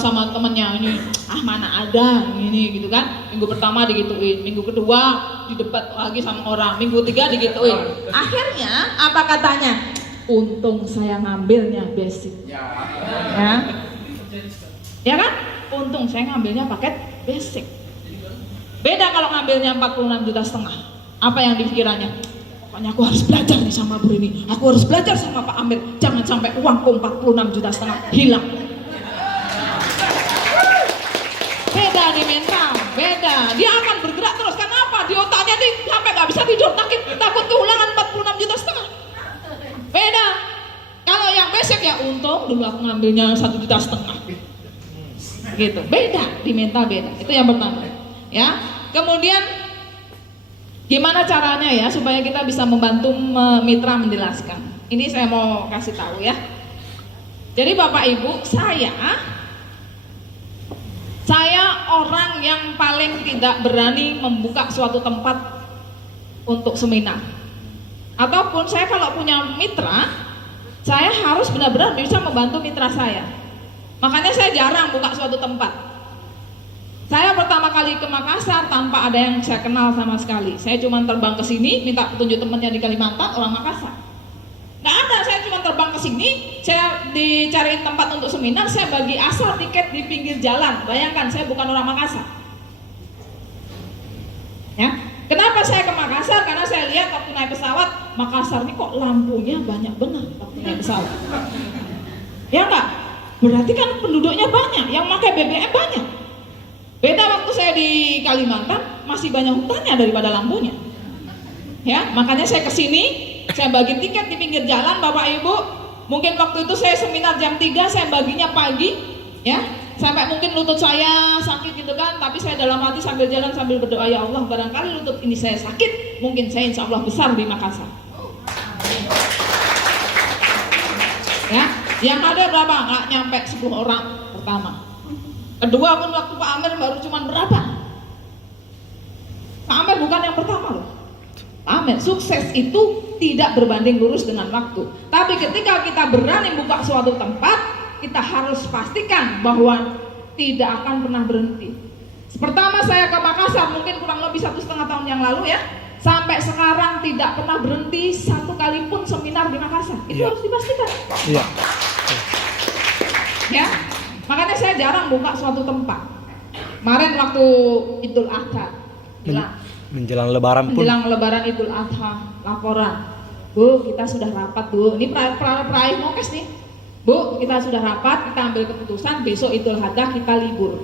sama temennya ini, mana ada ini gitu kan. Minggu pertama digituin, minggu kedua didebat lagi sama orang, minggu ketiga digituin. Akhirnya apa katanya? Untung saya ngambilnya basic. Ya kan? Untung saya ngambilnya paket basic. Beda kalau ngambilnya 46,5 juta. Apa yang dipikirannya? Pokoknya aku harus belajar nih sama Bu ini. Aku harus belajar sama Pak Amir. Jangan sampai uangku 46,5 juta hilang. Beda di mental, beda. Dia akan bergerak terus. Kenapa? Di otaknya nih sampai nggak bisa tidur, takut kehilangan 46,5 juta. Beda. Kalau yang basic ya untung dulu aku ngambilnya 1,5 juta. Gitu. Beda di mental, beda. Itu yang pertama. Ya. Kemudian gimana caranya ya supaya kita bisa membantu mitra menjelaskan. Ini saya mau kasih tahu ya. Jadi Bapak Ibu, saya orang yang paling tidak berani membuka suatu tempat untuk seminar. Ataupun saya kalau punya mitra, saya harus benar-benar bisa membantu mitra saya. Makanya saya jarang buka suatu tempat. Saya pertama kali ke Makassar tanpa ada yang saya kenal sama sekali. Saya cuma terbang ke sini, minta petunjuk temannya di Kalimantan, orang Makassar. Nggak ada, saya cuma terbang ke sini, saya dicariin tempat untuk seminar, saya bagi asal tiket di pinggir jalan. Bayangkan, saya bukan orang Makassar. Ya, kenapa saya ke Makassar? Karena saya lihat waktu naik pesawat, Makassar ini kok lampunya banyak benar waktu naik pesawat. Ya nggak? Berarti kan penduduknya banyak, yang pakai BBM banyak. Beda waktu saya di Kalimantan, masih banyak hutannya daripada lampunya. Ya, makanya saya kesini, saya bagi tiket di pinggir jalan, Bapak Ibu. Mungkin waktu itu saya seminar jam 3, saya baginya pagi, ya, sampai mungkin lutut saya sakit gitu kan. Tapi saya dalam hati sambil jalan sambil berdoa, ya Allah, barangkali lutut ini saya sakit, mungkin saya insya Allah besar di Makassar. Ya, yang ada berapa? Nggak nyampe 10 orang pertama. Kedua pun waktu Pak Amir baru cuma berapa? Pak Amir bukan yang pertama loh. Pak Amir, sukses itu tidak berbanding lurus dengan waktu. Tapi ketika kita berani buka suatu tempat, kita harus pastikan bahwa tidak akan pernah berhenti. Pertama saya ke Makassar mungkin kurang lebih 1,5 tahun yang lalu ya. Sampai sekarang tidak pernah berhenti satu kali pun seminar di Makassar. Itu harus dipastikan. Iya. Ya. Makanya saya jarang buka suatu tempat. Kemarin waktu Idul Adha, menjelang Lebaran pun. Menjelang Lebaran Idul Adha, laporan, Bu, kita sudah rapat Bu. Ini peraih Mokes nih. Bu, kita sudah rapat, kita ambil keputusan besok Idul Adha kita libur.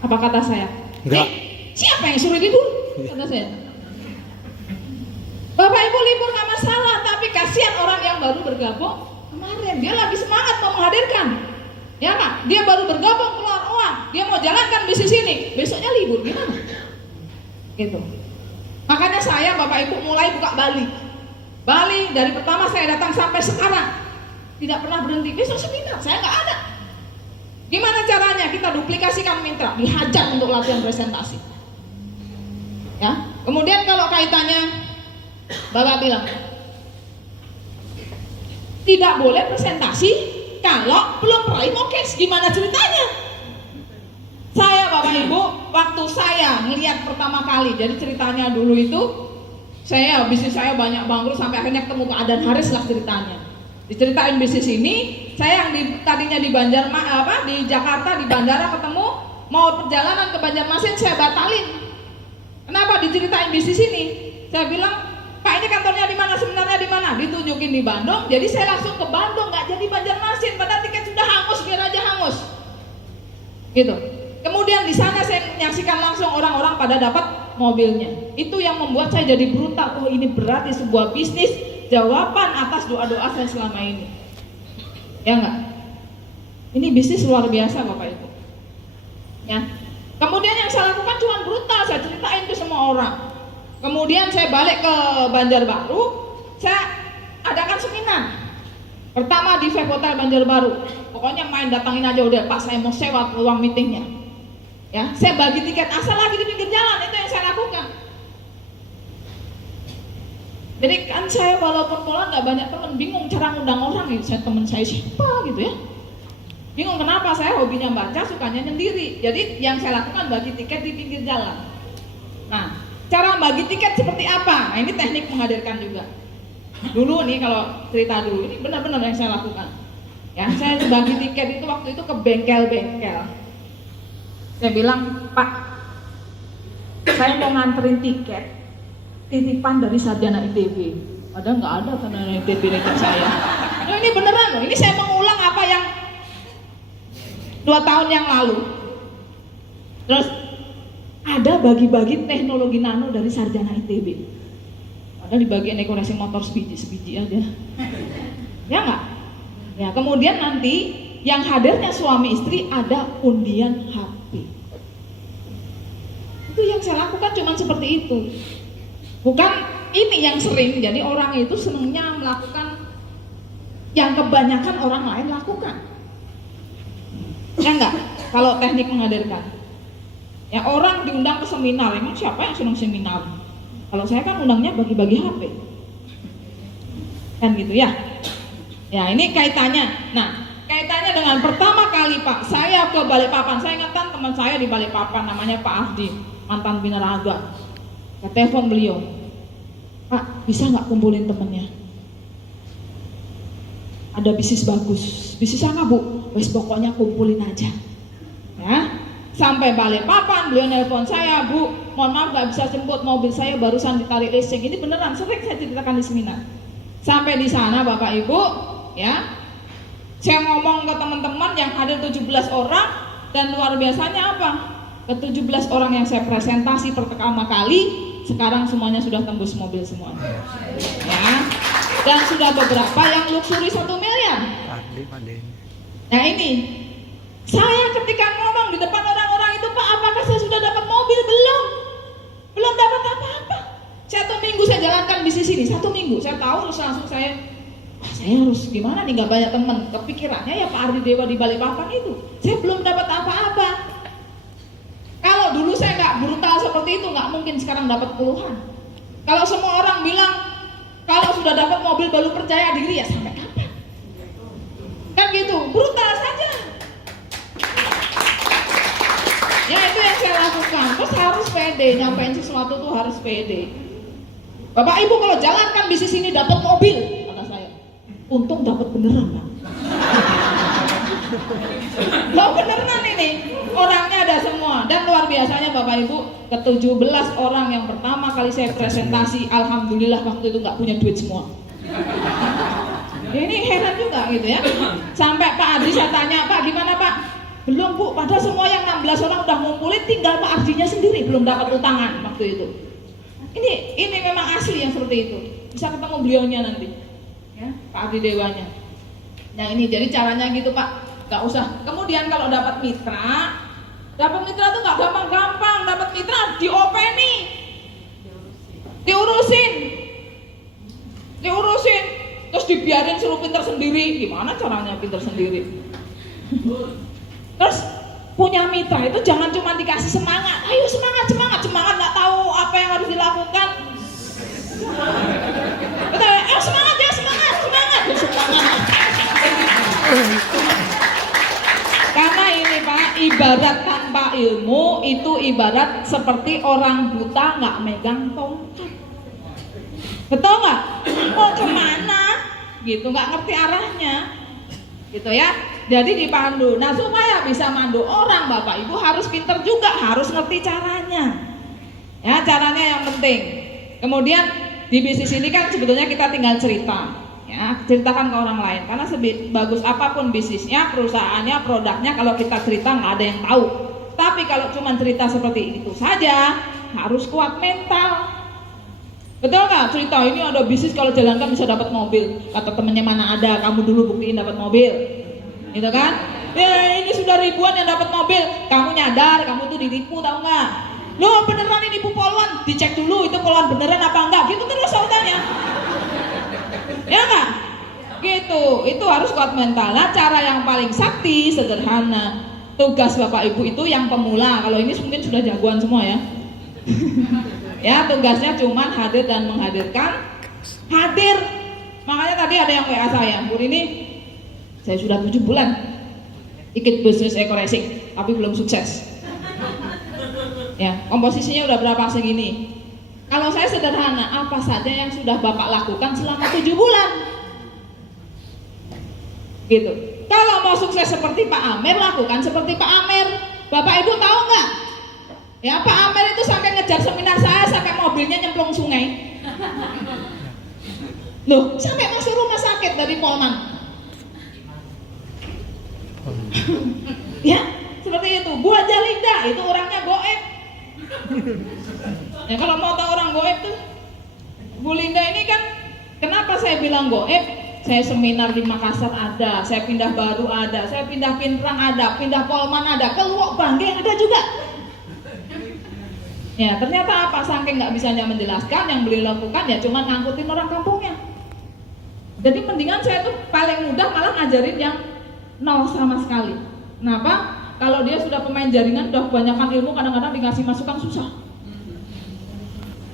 Apa kata saya? Enggak. Siapa yang suruh libur? Kata saya. Bapak Ibu libur nggak masalah, tapi kasihan orang yang baru bergabung kemarin. Dia lagi semangat mau menghadirkan. Ya Kak, dia baru bergabung keluar uang, dia mau jalankan bisnis ini, besoknya libur, gimana? Gitu. Makanya saya Bapak Ibu mulai buka Bali. Bali dari pertama saya datang sampai sekarang tidak pernah berhenti. Besok seminar, saya nggak ada. Gimana caranya? Kita duplikasikan mitra, dihajar untuk latihan presentasi. Ya. Kemudian kalau kaitannya, Bapak bilang tidak boleh presentasi kalau belum peraih Mokes. Gimana ceritanya? Saya Bapak Ibu, waktu saya ngelihat pertama kali, jadi ceritanya dulu itu bisnis saya banyak bangkrut sampai akhirnya ketemu Pak Adan Haris lah ceritanya. Diceritain bisnis ini, saya yang tadinya di di Jakarta di bandara ketemu mau perjalanan ke Banjarmasin saya batalin. Kenapa? Diceritain bisnis ini. Saya bilang, Pak ini kantornya di mana, sebenarnya di mana? Ditunjukin di Bandung, jadi saya langsung ke Bandung, nggak jadi Banjarmasin, padahal tiket sudah hangus, biar aja hangus. Gitu. Kemudian di sana saya menyaksikan langsung orang-orang pada dapat mobilnya. Itu yang membuat saya jadi brutal. Oh ini berarti sebuah bisnis jawaban atas doa-doa saya selama ini. Ya nggak? Ini bisnis luar biasa Bapak Ibu. Ya. Kemudian yang saya lakukan cuma brutal, saya ceritain ke semua orang. Kemudian saya balik ke Banjarbaru, saya adakan seminar. Pertama di Vape Hotel Banjarbaru. Pokoknya main datangin aja udah, Pak saya mau sewa ruang meetingnya. Ya, saya bagi tiket asal lagi di pinggir jalan, itu yang saya lakukan. Jadi kan saya walaupun pola nggak banyak teman, bingung cara ngundang orang gitu. Saya teman saya siapa gitu ya. Bingung kenapa, saya hobinya baca, sukanya nyendiri. Jadi yang saya lakukan bagi tiket di pinggir jalan. Nah, cara bagi tiket seperti apa? Nah, ini teknik menghadirkan juga. Dulu nih kalau cerita dulu, ini benar-benar yang saya lakukan. Ya, saya bagi tiket itu waktu itu ke bengkel-bengkel. Saya bilang, Pak, saya mau nganterin tiket titipan dari sarjana ITB. Padahal nggak ada sarjana ITB tiket saya. Nah, ini beneran loh, ini saya mengulang apa yang 2 tahun yang lalu. Terus ada bagi-bagi teknologi nano dari sarjana ITB. Padahal di bagian dekorasi motor sebiji aja. Ya nggak? Ya, kemudian nanti yang hadirnya suami istri ada undian HP. Itu yang saya lakukan cuma seperti itu. Bukan ini yang sering, jadi orang itu senangnya melakukan yang kebanyakan orang lain lakukan. Ya enggak? Kalau teknik menghadirkan. Ya orang diundang ke seminar, emang siapa yang senang seminar? Kalau saya kan undangnya bagi-bagi HP. Kan gitu ya. Ya ini kaitannya. Nah, kaitannya dengan pertama kali Pak, saya ke Balikpapan. Saya ingatkan teman saya di Balikpapan namanya Pak Ardi, mantan binaraga. Saya telepon beliau, Pak, bisa nggak kumpulin temennya? Ada bisnis bagus. Bisnis apa Bu? Wes pokoknya kumpulin aja. Ya, sampai Balikpapan beliau nelpon saya, Bu, mohon maaf nggak bisa jemput, mobil saya barusan ditarik leasing. Ini beneran, sering saya ceritakan di seminar. Sampai di sana Bapak Ibu, ya, saya ngomong ke teman-teman yang ada 17 orang dan luar biasanya apa? Ke 17 orang yang saya presentasi pertama kali, sekarang semuanya sudah tembus mobil semua. Ya. Dan sudah beberapa yang luxury 1 miliar. Nah ini, saya ketika ngomong di depan orang-orang itu, Pak, apakah saya sudah dapat mobil? Belum dapat apa-apa. 1 minggu saya jalankan bisnis ini, 1 minggu. Saya tahu terus langsung saya harus gimana nih, nggak banyak teman. Kepikirannya ya Pak Ardi Dewa di Balikpapan itu. Saya belum dapat apa-apa. Kalau dulu saya nggak brutal seperti itu, nggak mungkin sekarang dapat puluhan. Kalau semua orang bilang kalau sudah dapat mobil baru percaya diri, ya sampai kapan? Kan gitu, brutal saja. Ya itu yang saya lakukan. Terus harus pede, nyampein sesuatu tuh harus pede. Bapak Ibu kalau jalankan bisnis ini dapat mobil, kata saya. Untung dapat beneran Pak. Loh beneran ini, orangnya ada semua. Dan luar biasanya Bapak Ibu, ke 17 orang yang pertama kali saya presentasi, alhamdulillah waktu itu nggak punya duit semua. Ini heran juga gitu ya. Sampai Pak Ardi saya tanya, Pak gimana Pak? Belum Bu, padahal semua yang 16 orang udah ngumpulin, tinggal Pak Ardinya sendiri belum dapat utangan waktu itu. Ini memang asli yang seperti itu. Bisa ketemu beliaunya nanti, ya, Pak Ardi Dewanya. Nah ini jadi caranya gitu Pak, nggak usah. Kemudian kalau dapat mitra tuh nggak gampang-gampang. Dapat mitra diopeni, diurusin, terus dibiarin suruh pinter sendiri. Gimana caranya pinter sendiri? Terus punya mitra itu jangan cuma dikasih semangat, ayo semangat, nggak tahu apa yang harus dilakukan. Betul, semangat ya, semangat. Karena ini Pak, ibarat tanpa ilmu itu ibarat seperti orang buta nggak megang tongkat. Betul nggak? Mau kemana? Gitu, nggak ngerti arahnya. Gitu ya. Jadi dipandu. Nah supaya bisa mandu orang Bapak Ibu harus pinter juga, harus ngerti caranya. Ya caranya yang penting. Kemudian di bisnis ini kan sebetulnya kita tinggal cerita, ya ceritakan ke orang lain. Karena sebagus apapun bisnisnya, perusahaannya, produknya, kalau kita cerita nggak ada yang tahu. Tapi kalau cuma cerita seperti itu saja, harus kuat mental. Betul nggak? Cerita ini ada bisnis kalau jalankan bisa dapat mobil. Kata temennya mana ada, kamu dulu buktiin dapat mobil. Gitu kan? Ya ini sudah ribuan yang dapat mobil. Kamu nyadar, kamu tuh ditipu tahu nggak? Loh beneran ini Bu Polwan, dicek dulu itu Polwan beneran apa enggak? Gitu terus saudaranya. Ya nggak? Gitu, itu harus kuat mental. Nah cara yang paling sakti, sederhana. Tugas Bapak Ibu itu yang pemula. Kalau ini mungkin sudah jagoan semua ya. Ya tugasnya cuman hadir dan menghadirkan. Hadir. Makanya tadi ada yang WA saya, Bu ini saya sudah 7 bulan ikut bisnis Eko Racing, tapi belum sukses. Ya, komposisinya udah berapa segini. Kalau saya sederhana, apa saja yang sudah Bapak lakukan selama 7 bulan? Gitu. Kalau mau sukses seperti Pak Amer, lakukan seperti Pak Amer. Bapak Ibu tahu nggak? Ya, Pak Amer itu sampai ngejar seminar saya, sampai mobilnya nyemplung sungai. Loh, sampai masuk rumah sakit dari Polman. Ya, seperti itu. Bu Haja Linda itu orangnya goib. Ya, kalau mau tahu orang goib tuh, Bu Linda ini kan, kenapa saya bilang goib? Saya seminar di Makassar ada, saya pindah Baru ada, saya pindah Pinrang ada, pindah Polman ada, ke Luwuk Bangge ada juga. Ya, ternyata apa? Saking nggak bisanya menjelaskan, yang beliau lakukan ya cuma ngangkutin orang kampungnya. Jadi mendingan saya tuh paling mudah malah ngajarin yang nol sama sekali. Kenapa? Kalau dia sudah pemain jaringan, udah kebanyakan ilmu, kadang-kadang dikasih masukan susah.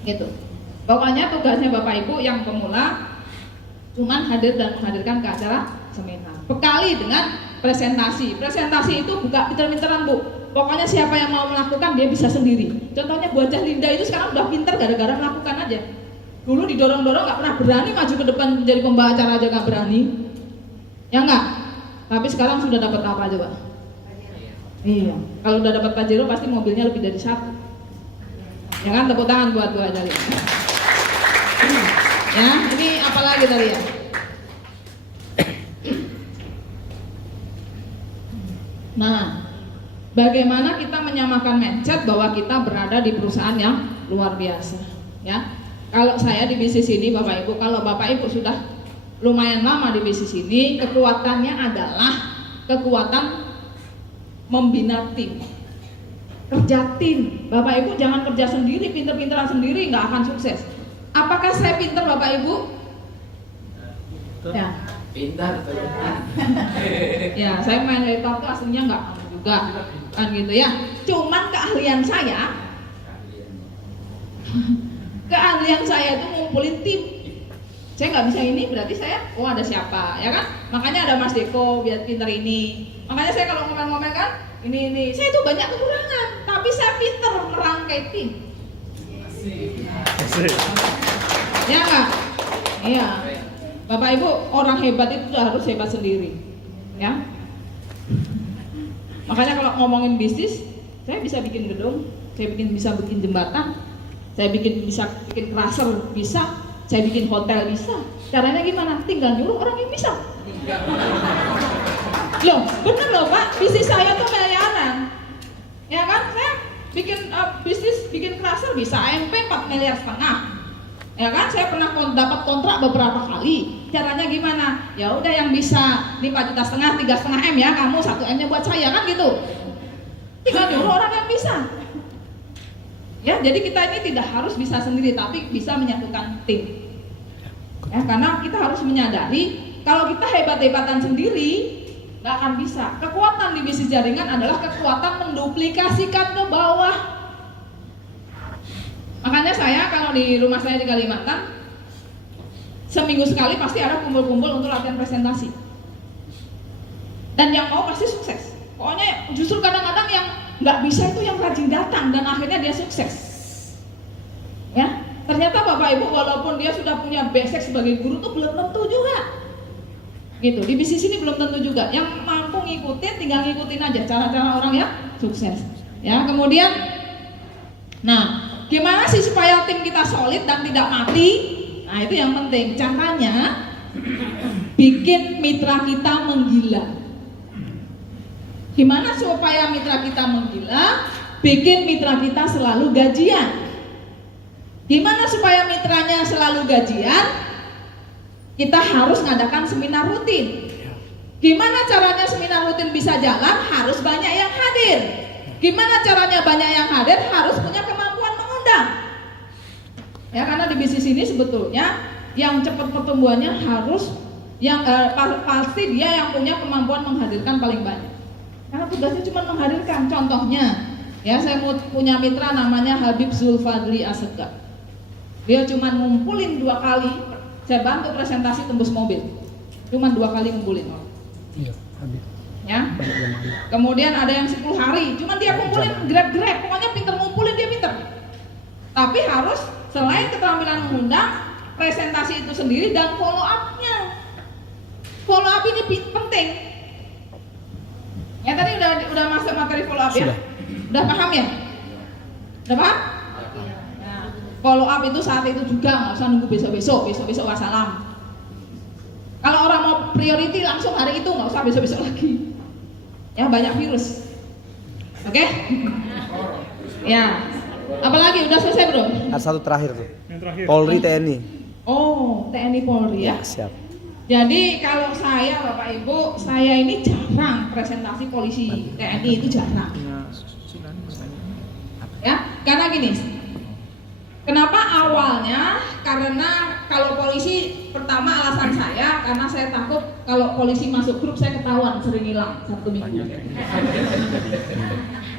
Gitu. Pokoknya tugasnya Bapak Ibu yang pemula cuman hadir dan menghadirkan ke acara seminar. Bekali dengan presentasi. Presentasi itu bukan pinter-pinteran, Bu. Pokoknya siapa yang mau melakukan dia bisa sendiri. Contohnya Bu Haja Linda itu sekarang udah pinter gara-gara melakukan aja. Dulu didorong-dorong nggak pernah berani maju ke depan menjadi pembawa acara aja nggak berani. Ya nggak? Tapi sekarang sudah dapat apa coba? Iya. Kalau udah dapat Pajero pasti mobilnya lebih dari 1. Ya kan, tepuk tangan buat Bu Haja Linda. Ya, ini apalagi tadi ya? Nah, bagaimana kita menyamakan mindset bahwa kita berada di perusahaan yang luar biasa, ya? Kalau saya di bisnis ini, Bapak Ibu, kalau Bapak Ibu sudah lumayan lama di bisnis ini, kekuatannya adalah kekuatan membina tim, kerja tim. Bapak Ibu jangan kerja sendiri, pinter-pinteran sendiri, nggak akan sukses. Apakah saya pintar Bapak Ibu? Ya. Pintar. Ya, saya main helikopter tuh aslinya nggak juga, kan gitu ya. Cuman keahlian saya itu ngumpulin tim. Saya nggak bisa ini, berarti saya, oh ada siapa, ya kan? Makanya ada Mas Deko, biar pintar ini. Makanya saya kalau ngomel-ngomel kan, ini, saya itu banyak kekurangan, tapi saya pintar merangkai tim. Ya enggak? Iya. Bapak Ibu, orang hebat itu harus hebat sendiri. Ya. Makanya kalau ngomongin bisnis, saya bisa bikin gedung, saya bisa bikin jembatan, saya bisa bikin crusher, bisa, saya bikin hotel bisa. Caranya gimana? Tinggal nyuruh orang yang bisa. Loh, bener loh Pak, bisnis saya tuh miliaran. Ya kan? Saya bikin bisnis, bikin crusher bisa AMP 4,5 miliar. Ya kan, saya pernah dapat kontrak beberapa kali. Caranya gimana? Ya udah yang bisa 5,5 juta, 3,5 M ya, kamu 1 M-nya buat saya, kan gitu. Tinggal nyuruh orang yang bisa. Ya, jadi kita ini tidak harus bisa sendiri, tapi bisa menyatukan tim. Ya, karena kita harus menyadari kalau kita hebat-hebatan sendiri nggak akan bisa. Kekuatan di bisnis jaringan adalah kekuatan menduplikasikan ke bawah. Makanya saya kalau di rumah saya di Kalimantan, seminggu sekali pasti ada kumpul-kumpul untuk latihan presentasi. Dan yang mau pasti sukses. Pokoknya justru kadang-kadang yang nggak bisa itu yang rajin datang dan akhirnya dia sukses. Ya, ternyata Bapak Ibu walaupun dia sudah punya basic sebagai guru tuh belum tentu juga. Gitu, di bisnis ini belum tentu juga. Yang mampu ngikutin, tinggal ngikutin aja cara-cara orang yang sukses. Ya, kemudian, nah, gimana sih supaya tim kita solid dan tidak mati? Nah, itu yang penting. Caranya bikin mitra kita menggila. Gimana supaya mitra kita menggila? Bikin mitra kita selalu gajian. Gimana supaya mitranya selalu gajian? Kita harus ngadakan seminar rutin. Gimana caranya seminar rutin bisa jalan? Harus banyak yang hadir. Gimana caranya banyak yang hadir? Harus punya kemampuan mengundang. Ya, karena di bisnis ini sebetulnya yang cepat pertumbuhannya harus yang pasti dia yang punya kemampuan menghadirkan paling banyak. Karena tugasnya cuma menghadirkan. Contohnya, ya saya punya mitra namanya Habib Zulfadli Asegaf. Dia cuma ngumpulin 2 kali. Saya bantu presentasi tembus mobil. Cuma 2 kali ngumpulin. Iya, Habib. ya. Kemudian ada yang 10 hari, cuman dia kumpulin grab, pokoknya pinter ngumpulin, dia pinter. Tapi harus selain keterampilan mengundang, presentasi itu sendiri dan follow up-nya. Follow up ini penting. Ya tadi udah masuk materi follow up ya? Udah paham ya? Udah paham? Nah, follow up itu saat itu juga, nggak usah nunggu besok wassalam. Kalau orang mau priority langsung hari itu, nggak usah besok lagi. Ya banyak virus. Oke? Ya. Apalagi udah selesai belum? Ada satu terakhir tuh. Yang terakhir. Polri TNI. Oh, TNI Polri ya. Siap. Jadi kalau saya Bapak Ibu, saya ini jarang presentasi polisi TNI, itu jarang. Ya, karena gini. Kenapa awalnya? Karena kalau polisi, pertama alasan saya karena saya takut kalau polisi masuk grup saya ketahuan sering hilang 1 minggu.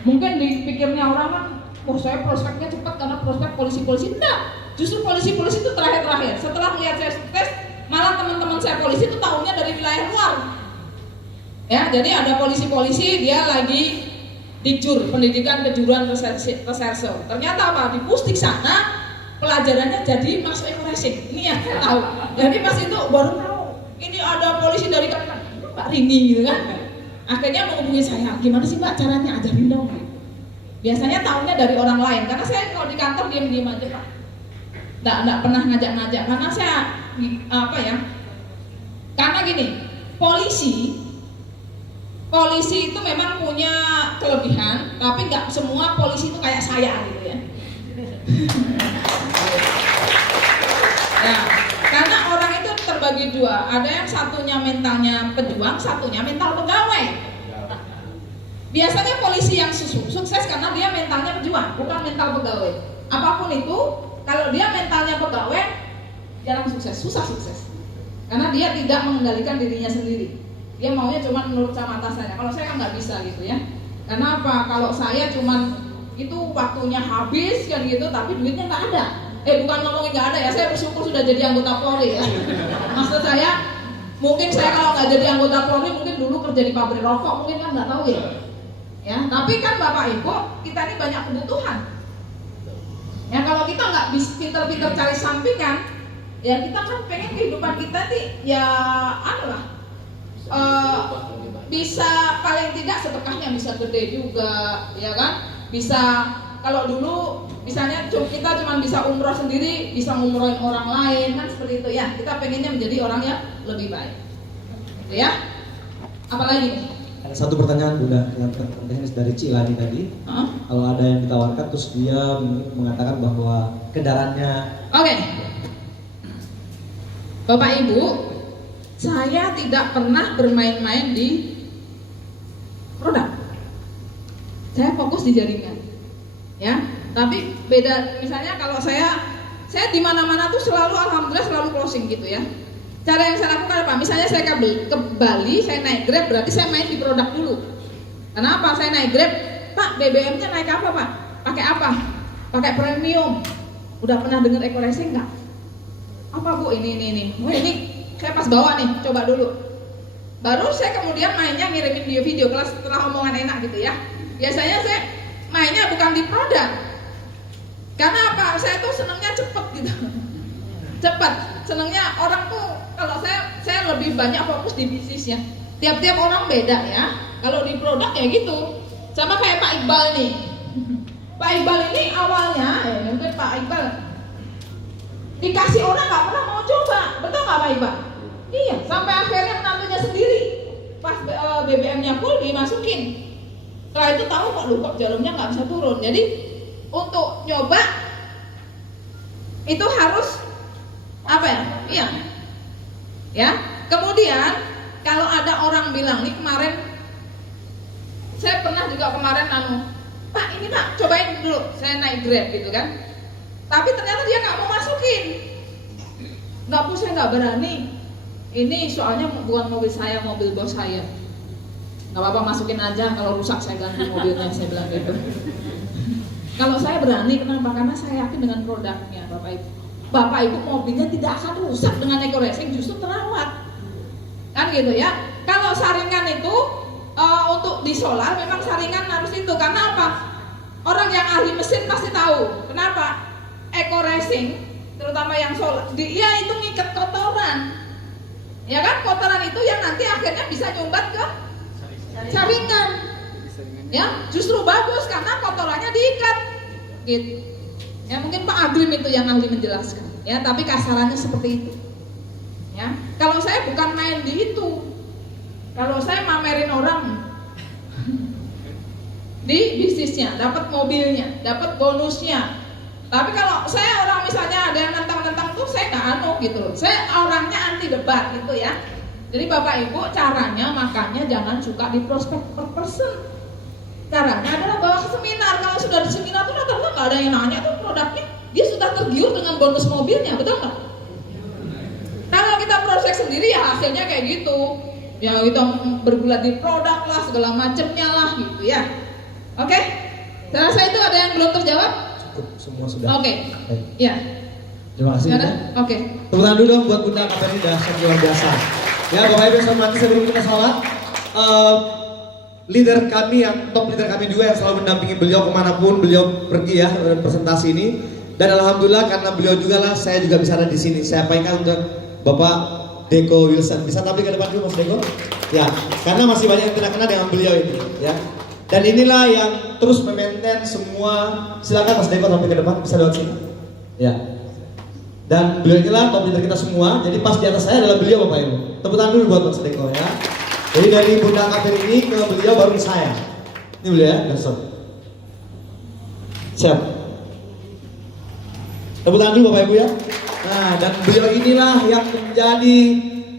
Mungkin dipikirnya orang kan, oh saya prospeknya cepat karena prospek polisi-polisi. Enggak, justru polisi-polisi itu terakhir. Setelah melihat saya sukses, malah teman-teman saya polisi itu tahunya dari wilayah luar. Ya, jadi ada polisi-polisi dia lagi Dikjur, pendidikan kejuruan reserse. Ternyata apa? Di Pusdik sana pelajarannya jadi masuk ekoresik. Ini yang saya tahu. Jadi pas itu baru tahu. Ini ada polisi dari Mbak Rini gitu kan. Akhirnya menghubungi saya, gimana sih Mbak caranya, ajarin dong. Biasanya tahunya dari orang lain, karena saya kalau di kantor diam-diam aja Pak. Nggak pernah ngajak-ngajak, karena saya karena gini, polisi itu memang punya kelebihan, tapi nggak semua polisi itu kayak saya gitu ya. Ya, karena orang itu terbagi dua, ada yang satunya mentalnya pejuang, satunya mental pegawai. Biasanya polisi yang sukses karena dia mentalnya pejuang, bukan mental pegawai. Apapun itu, kalau dia mentalnya pegawai, jarang sukses, susah sukses. Karena dia tidak mengendalikan dirinya sendiri. Dia maunya cuma menurut sama atasannya. Kalau saya kan nggak bisa gitu ya. Karena apa? Kalau saya cuma itu waktunya habis kan gitu, tapi duitnya nggak ada. Bukan ngomongin nggak ada ya. Saya bersyukur sudah jadi anggota Polri ya. Maksud saya, mungkin saya kalau nggak jadi anggota Polri, mungkin dulu kerja di pabrik rokok, mungkin kan nggak tahu ya. Ya, tapi kan Bapak Ibu, kita ini banyak kebutuhan. Ya kalau kita nggak bisa pinter-pinter cari sampingan, ya kita kan pengen kehidupan kita nih ya bisa paling tidak sedekahnya bisa gede juga, ya kan? Bisa kalau dulu misalnya kita cuma bisa umroh sendiri, bisa ngumrohin orang lain kan seperti itu ya. Kita pengennya menjadi orang yang lebih baik, gitu ya. Apalagi nih? Ada satu pertanyaan Bunda yang teknis dari Cilani tadi. Kalau ada yang ditawarkan terus dia mengatakan bahwa kendaraannya. Oke. Bapak Ibu, saya tidak pernah bermain-main di produk. Saya fokus di jaringan. Ya, tapi beda misalnya kalau saya di mana-mana tuh selalu alhamdulillah selalu closing gitu ya. Cara yang saya lakukan apa? Misalnya saya ke Bali, saya naik Grab, berarti saya main di produk dulu. Kenapa? Saya naik Grab, Pak, BBM-nya naik apa Pak? Pakai apa? Pakai premium. Udah pernah dengar eco-racing nggak? Apa Bu? Ini. Oh ini saya pas bawa nih, coba dulu. Baru saya kemudian mainnya ngirimin video kelas setelah omongan enak gitu ya. Biasanya saya mainnya bukan di produk. Karena apa? Saya tuh senangnya cepet gitu. Cepet. Senangnya orang tuh kalau saya lebih banyak fokus di bisnisnya. Tiap-tiap orang beda ya. Kalau di produk ya gitu. Sama kayak Pak Iqbal nih. Pak Iqbal ini awalnya, mungkin Pak Iqbal dikasih orang nggak pernah mau coba, betul nggak Pak Iqbal? Iya, sampai akhirnya menantunya sendiri. Pas BBM-nya full dimasukin. Setelah itu tahu kok jarumnya nggak bisa turun. Jadi untuk nyoba itu harus apa ya? Iya. Ya. Kemudian kalau ada orang bilang nih kemarin, saya pernah juga kemarin Pak ini Pak cobain dulu, saya naik Grab gitu kan. Tapi ternyata dia nggak mau masukin. Nggak Bu, saya nggak berani. Ini soalnya bukan mobil saya, mobil bos saya. Nggak apa-apa masukin aja, kalau rusak saya ganti mobilnya, saya bilang gitu. Kalau saya berani, kenapa? Karena saya yakin dengan produknya, Bapak Ibu. Bapak Ibu mobilnya tidak akan rusak dengan eco-racing, justru terawat. Kan gitu ya. Kalau saringan itu untuk di solar memang saringan harus itu. Karena apa? Orang yang ahli mesin pasti tahu. Kenapa? Eco racing, terutama yang solar, dia itu ngikat kotoran. Ya kan? Kotoran itu yang nanti akhirnya bisa nyumbat ke saringan. Ya, justru bagus karena kotorannya diikat. Gitu. Ya mungkin Pak Aglim itu yang ahli menjelaskan. Ya, tapi kasarannya seperti itu. Ya, kalau saya bukan main di itu. Kalau saya mamerin orang di bisnisnya, dapat mobilnya, dapat bonusnya. Tapi kalau saya orang misalnya ada yang nentang-nentang tuh saya nggak anu gitu loh. Saya orangnya anti debat gitu ya. Jadi Bapak Ibu caranya makanya jangan suka di prospek per person. Caranya adalah bawa ke seminar. Kalau sudah di seminar tuh rata-rata nggak ada yang nanya tuh produknya. Dia sudah tergiur dengan bonus mobilnya, betul nggak? Kalau kita prospek sendiri ya hasilnya kayak gitu. Ya kita bergulat di produk lah, segala macamnya lah gitu ya. Oke? Saya rasa itu ada yang belum terjawab? Semua sudah. Oke. Baik. Ya. Terima kasih. Ada? Oke. Tepuk tangan dulu dong buat Bunda KPRI dahsyat luar biasa. Ya, Bapak Ibu yang hormati, sebelum kita salat, leader kami yang top leader kami juga yang selalu mendampingi beliau kemanapun beliau pergi ya presentasi ini. Dan alhamdulillah karena beliau juga lah saya juga bisa ada di sini. Saya sampaikan untuk Bapak Deko Wilson. Bisa tampil ke depan dulu Mas Deko? Ya, karena masih banyak yang tidak kenal dengan beliau ini, ya. Dan inilah yang terus memaintain semua. Silakan Mas Deko tampil ke depan, bisa lewat sini. Ya. Dan beliau inilah top leader kita semua. Jadi pas di atas saya adalah beliau Bapak Ibu. Tepuk tangan dulu buat Mas Deko ya. Jadi dari Bunda KPRI ini ke beliau baru ke saya. Ini beliau ya, besok. Siap. Tepuk tangan dulu Bapak Ibu ya. Nah, dan beliau inilah yang menjadi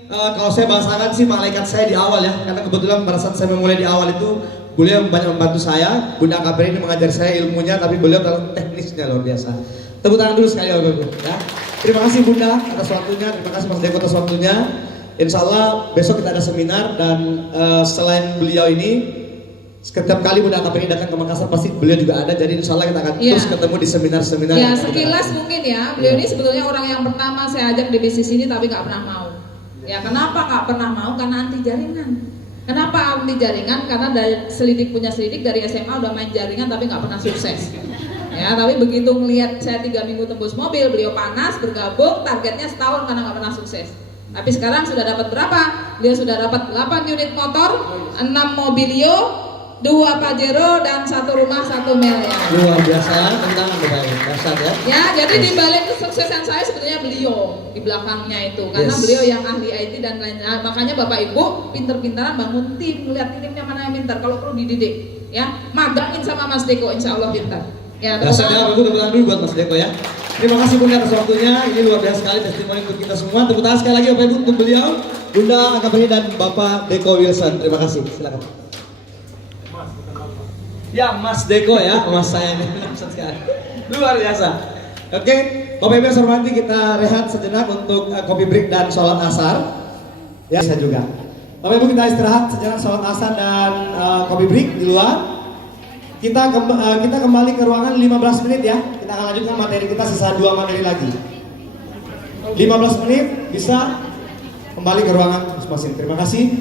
kalau saya bahasakan sih malaikat saya di awal ya. Karena kebetulan pada saat saya memulai di awal itu beliau banyak membantu saya. Bunda KPRI ini mengajar saya ilmunya, tapi beliau dalam teknisnya luar biasa. Tepuk tangan dulu sekali Bapak Ibu ya. Terima kasih Bunda atas waktunya, terima kasih Mas Deko atas waktunya. Insya Allah besok kita ada seminar dan selain beliau ini setiap kali Bunda KPRI datang ke Makassar pasti beliau juga ada. Jadi insya Allah kita akan terus ketemu di seminar-seminar. Ya sekilas mungkin ya beliau ini sebetulnya orang yang pertama saya ajak di bisnis ini tapi nggak pernah mau. Ya kenapa nggak pernah mau? Karena anti jaringan. Kenapa anti jaringan? Karena dari selidik punya selidik dari SMA udah main jaringan tapi nggak pernah sukses. Ya tapi begitu melihat saya 3 minggu tembus mobil, beliau panas bergabung, targetnya setahun karena nggak pernah sukses. Tapi sekarang sudah dapat berapa? Beliau sudah dapat 8 unit motor, 6 mobilio, 2 Pajero dan 1 rumah 1 miliar. Luar biasa ya, tentang Bapak Ibu, dahsyat ya. Ya, jadi di balik kesuksesan saya sebetulnya beliau di belakangnya itu, karena beliau yang ahli IT dan lain-lain. Makanya Bapak Ibu pinter-pinteran bangun tim, lihat timnya mana yang pintar. Kalau perlu dididik, ya magangin sama Mas Deko, insya Allah pintar. Ya, dahsyat ya, aku tepuk tangan dulu buat Mas Deko ya. Terima kasih Bunda atas waktunya, ini luar biasa sekali testimoni untuk kita semua. Tepuk tangan sekali lagi Bapak Ibu untuk beliau, Bunda KPRI dan Bapak Deko Wilson. Terima kasih, silakan. Ya Mas Deko ya, Mas saya ini luar biasa. Oke, Bapak Ibu yang saya hormati, kita rehat sejenak untuk kopi break dan sholat asar. Ya saya juga. Bapak Ibu kita istirahat sejenak sholat asar dan kopi break di luar. Kita kembali ke ruangan 15 menit ya. Kita akan lanjutkan materi kita, sisa 2 materi lagi. 15 menit bisa kembali ke ruangan masing-masing. Terima kasih.